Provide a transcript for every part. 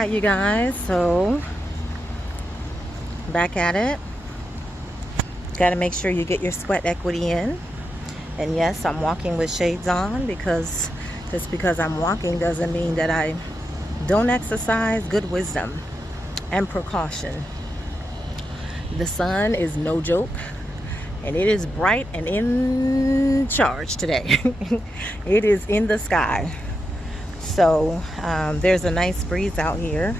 right, you guys, so back at it. Got to make sure you get your sweat equity in. And yes, I'm walking with shades on, because just because I'm walking doesn't mean that I don't exercise good wisdom and precaution. The sun is no joke, and it is bright and in charge today. It is in the sky. So there's a nice breeze out here,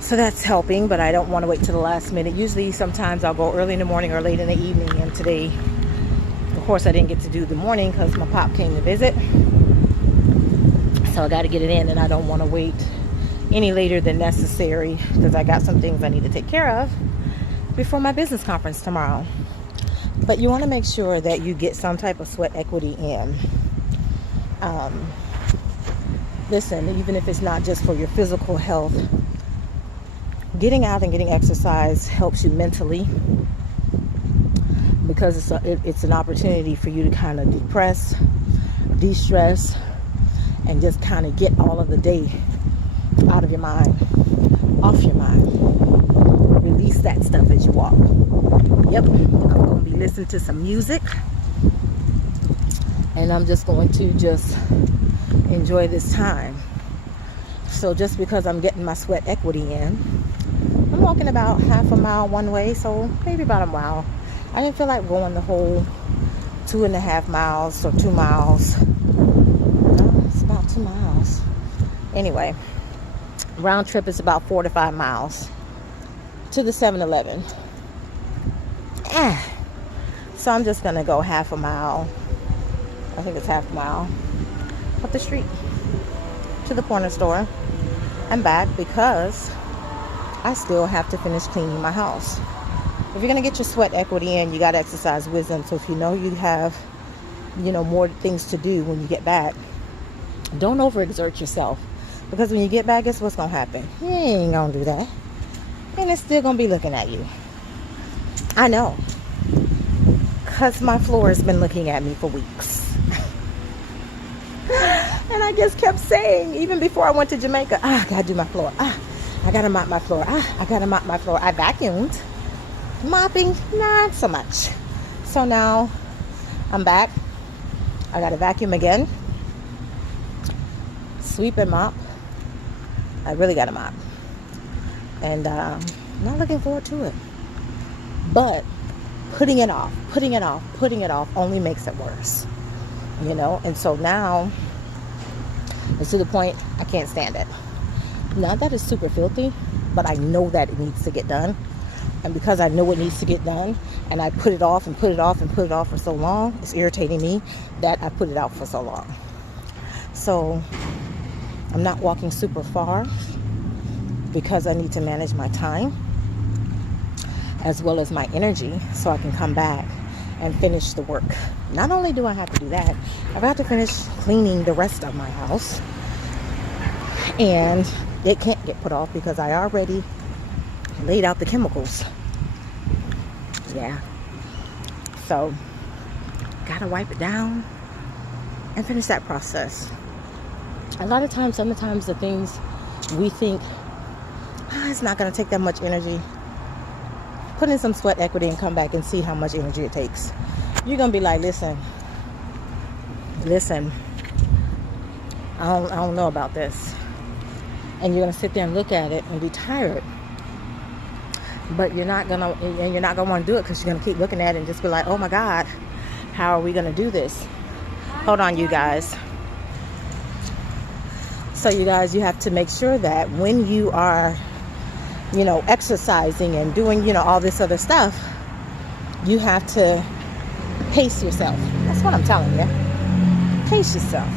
so that's helping, but I don't want to wait till the last minute. Usually sometimes I'll go early in the morning or late in the evening, and today of course I didn't get to do the morning because my pop came to visit, so I got to get it in, and I don't want to wait any later than necessary because I got some things I need to take care of before my business conference tomorrow. But you want to make sure that you get some type of sweat equity in. Listen, even if it's not just for your physical health, getting out and getting exercise helps you mentally, because it's an opportunity for you to kind of de-stress, and just kind of get all of the day out of your mind, off your mind. Release that stuff as you walk. Yep, I'm going to be listening to some music, and I'm just going to enjoy this time. So just because I'm getting my sweat equity in, I'm walking about half a mile one way, so maybe about a mile. I didn't feel like going the whole 2.5 miles or 2 miles. No, it's about 2 miles. Anyway, round trip is about 4 to 5 miles to the 7-Eleven. So I'm just gonna go half a mile. I think it's half a mile up the street to the corner store and back, because I still have to finish cleaning my house. If you're gonna get your sweat equity in, you gotta exercise wisdom. So if you know you have, more things to do when you get back, don't overexert yourself, because when you get back, guess what's gonna happen? You ain't gonna do that, and it's still gonna be looking at you. I know, because my floor has been looking at me for weeks. And I just kept saying, even before I went to Jamaica, I gotta do my floor. I gotta mop my floor. I gotta mop my floor. I vacuumed. Mopping, not so much. So now I'm back. I gotta vacuum again. Sweep and mop. I really gotta mop. And not looking forward to it. But putting it off only makes it worse. And so now it's to the point I can't stand it. Not that it's super filthy, but I know that it needs to get done. And because I know it needs to get done, and I put it off and put it off and put it off for so long, it's irritating me that I put it out for so long. So I'm not walking super far because I need to manage my time as well as my energy, so I can come back and finish the work. Not only do I have to do that, I've got to finish cleaning the rest of my house, and it can't get put off because I already laid out the chemicals. Yeah. So gotta wipe it down and finish that process. A lot of times, sometimes the things we think, it's not gonna take that much energy. Put in some sweat equity and come back and see how much energy it takes. You're gonna be like, listen, I don't know about this. And you're gonna sit there and look at it and be tired. But you're not gonna want to do it, because you're gonna keep looking at it and just be like, oh my God, how are we gonna do this? Hold on, you guys. So you guys, you have to make sure that when you are, exercising and doing, all this other stuff, you have to pace yourself. That's what I'm telling you. Pace yourself.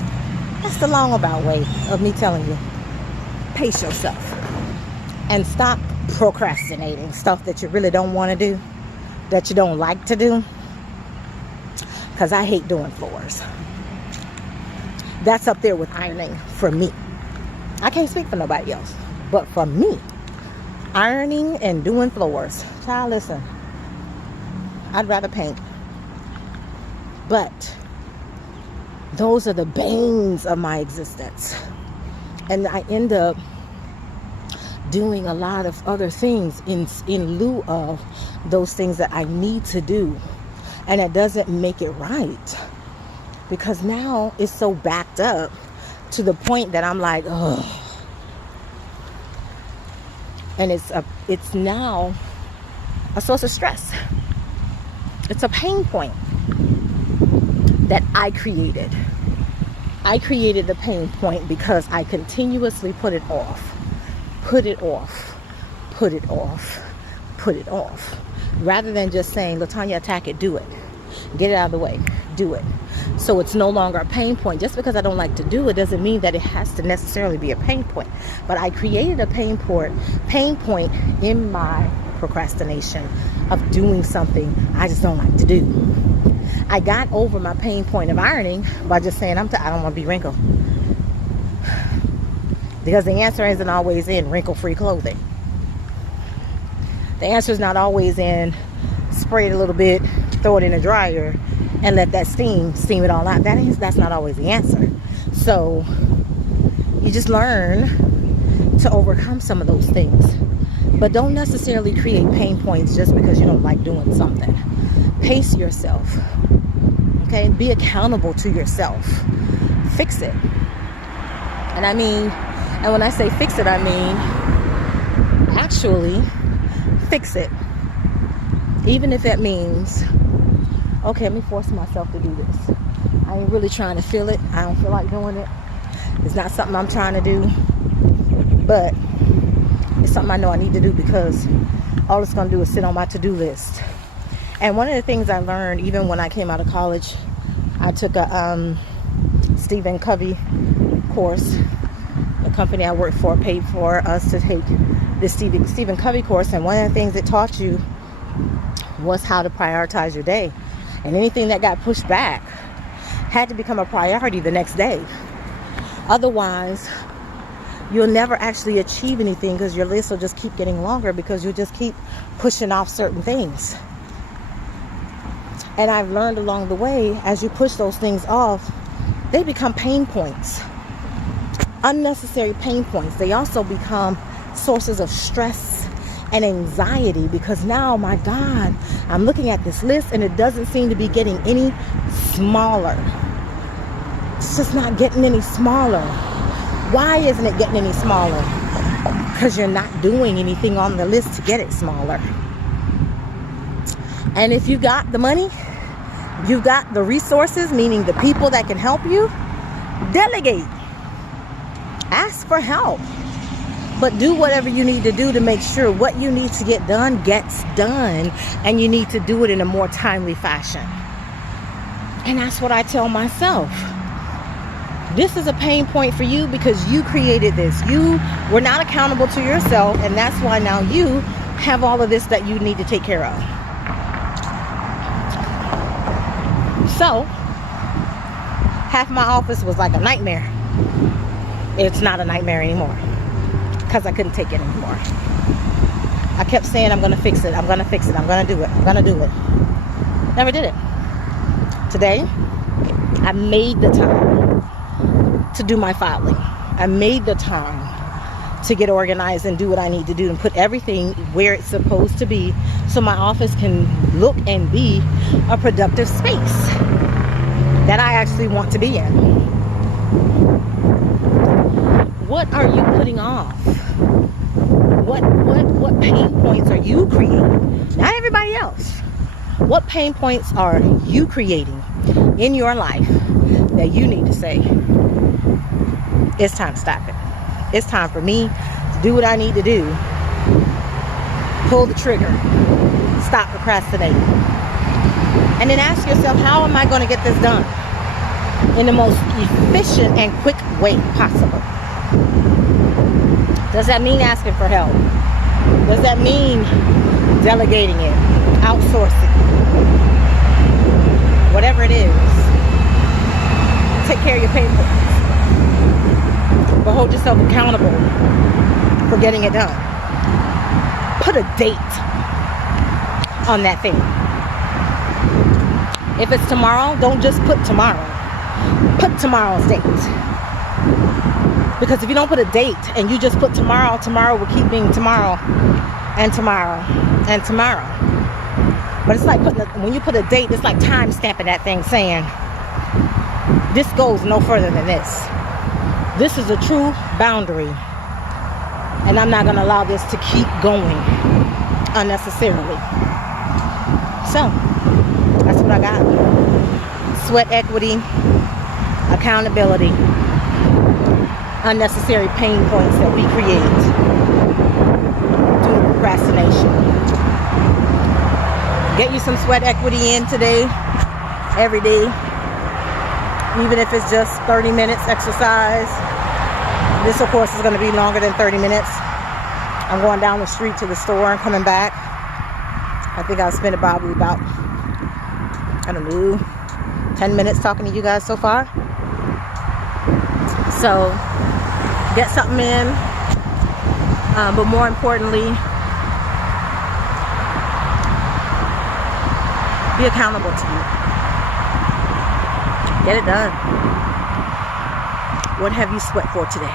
That's the long-about way of me telling you. Pace yourself. And stop procrastinating stuff that you really don't want to do, that you don't like to do. Because I hate doing floors. That's up there with ironing for me. I can't speak for nobody else, but for me, ironing and doing floors, child, listen, I'd rather paint. But those are the banes of my existence. And I end up doing a lot of other things in lieu of those things that I need to do. And that doesn't make it right, because now it's so backed up to the point that I'm like, ugh. And it's now a source of stress. It's a pain point that I created. I created the pain point because I continuously put it off, rather than just saying, LaTanya, attack it, do it, get it out of the way, do it. So it's no longer a pain point. Just because I don't like to do it doesn't mean that it has to necessarily be a pain point. But I created a pain point in my procrastination of doing something I just don't like to do. I got over my pain point of ironing by just saying, I don't want to be wrinkled. Because the answer isn't always in wrinkle-free clothing. The answer is not always in spray it a little bit, throw it in a dryer, and let that steam it all out. That's not always the answer. So you just learn to overcome some of those things. But don't necessarily create pain points just because you don't like doing something. Pace yourself. Okay? Be accountable to yourself. Fix it. And when I say fix it, I mean actually fix it. Even if that means, okay, let me force myself to do this. I ain't really trying to feel it. I don't feel like doing it. It's not something I'm trying to do. But it's something I know I need to do, because all it's going to do is sit on my to-do list. And one of the things I learned, even when I came out of college, I took a Stephen Covey course. The company I worked for paid for us to take this Stephen Covey course. And one of the things it taught you was how to prioritize your day. And anything that got pushed back had to become a priority the next day. Otherwise, you'll never actually achieve anything, because your list will just keep getting longer, because you'll just keep pushing off certain things. And I've learned along the way, as you push those things off, they become pain points. Unnecessary pain points. They also become sources of stress and anxiety, because now, my God, I'm looking at this list and it doesn't seem to be getting any smaller. It's just not getting any smaller. Why isn't it getting any smaller? Because you're not doing anything on the list to get it smaller. And if you got the money, you've got the resources, meaning the people that can help you, delegate. Ask for help. But do whatever you need to do to make sure what you need to get done gets done, and you need to do it in a more timely fashion. And that's what I tell myself. This is a pain point for you because you created this. You were not accountable to yourself, and that's why now you have all of this that you need to take care of. So, half my office was like a nightmare. It's not a nightmare anymore, because I couldn't take it anymore. I kept saying, I'm going to fix it. I'm going to fix it. I'm going to do it. I'm going to do it. Never did it. Today, I made the time to do my filing. I made the time to get organized and do what I need to do and put everything where it's supposed to be, so my office can look and be a productive space that I actually want to be in. What are you putting off? What pain points are you creating? Not everybody else. What pain points are you creating in your life that you need to say, it's time to stop it. It's time for me to do what I need to do. Pull the trigger. Stop procrastinating. And then ask yourself, how am I going to get this done in the most efficient and quick way possible? Does that mean asking for help? Does that mean delegating it, outsourcing? Whatever it is, take care of your pain points. But hold yourself accountable for getting it done. Put a date on that thing. If it's tomorrow, don't just put tomorrow. Put tomorrow's date. Because if you don't put a date and you just put tomorrow, tomorrow will keep being tomorrow and tomorrow and tomorrow. But it's like when you put a date, it's like time stamping that thing, saying this goes no further than this. This is a true boundary, and I'm not going to allow this to keep going unnecessarily. So that's what I got. Sweat equity, accountability, unnecessary pain points that we create due to procrastination. Get you some sweat equity in today, every day, even if it's just 30 minutes exercise. This, of course, is going to be longer than 30 minutes. I'm going down the street to the store and coming back. I think I'll spend probably about, I don't know, 10 minutes talking to you guys so far. So get something in, but more importantly, be accountable to you. Get it done. What have you sweat for today?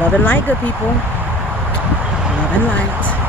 Love and light, good people. Love and light.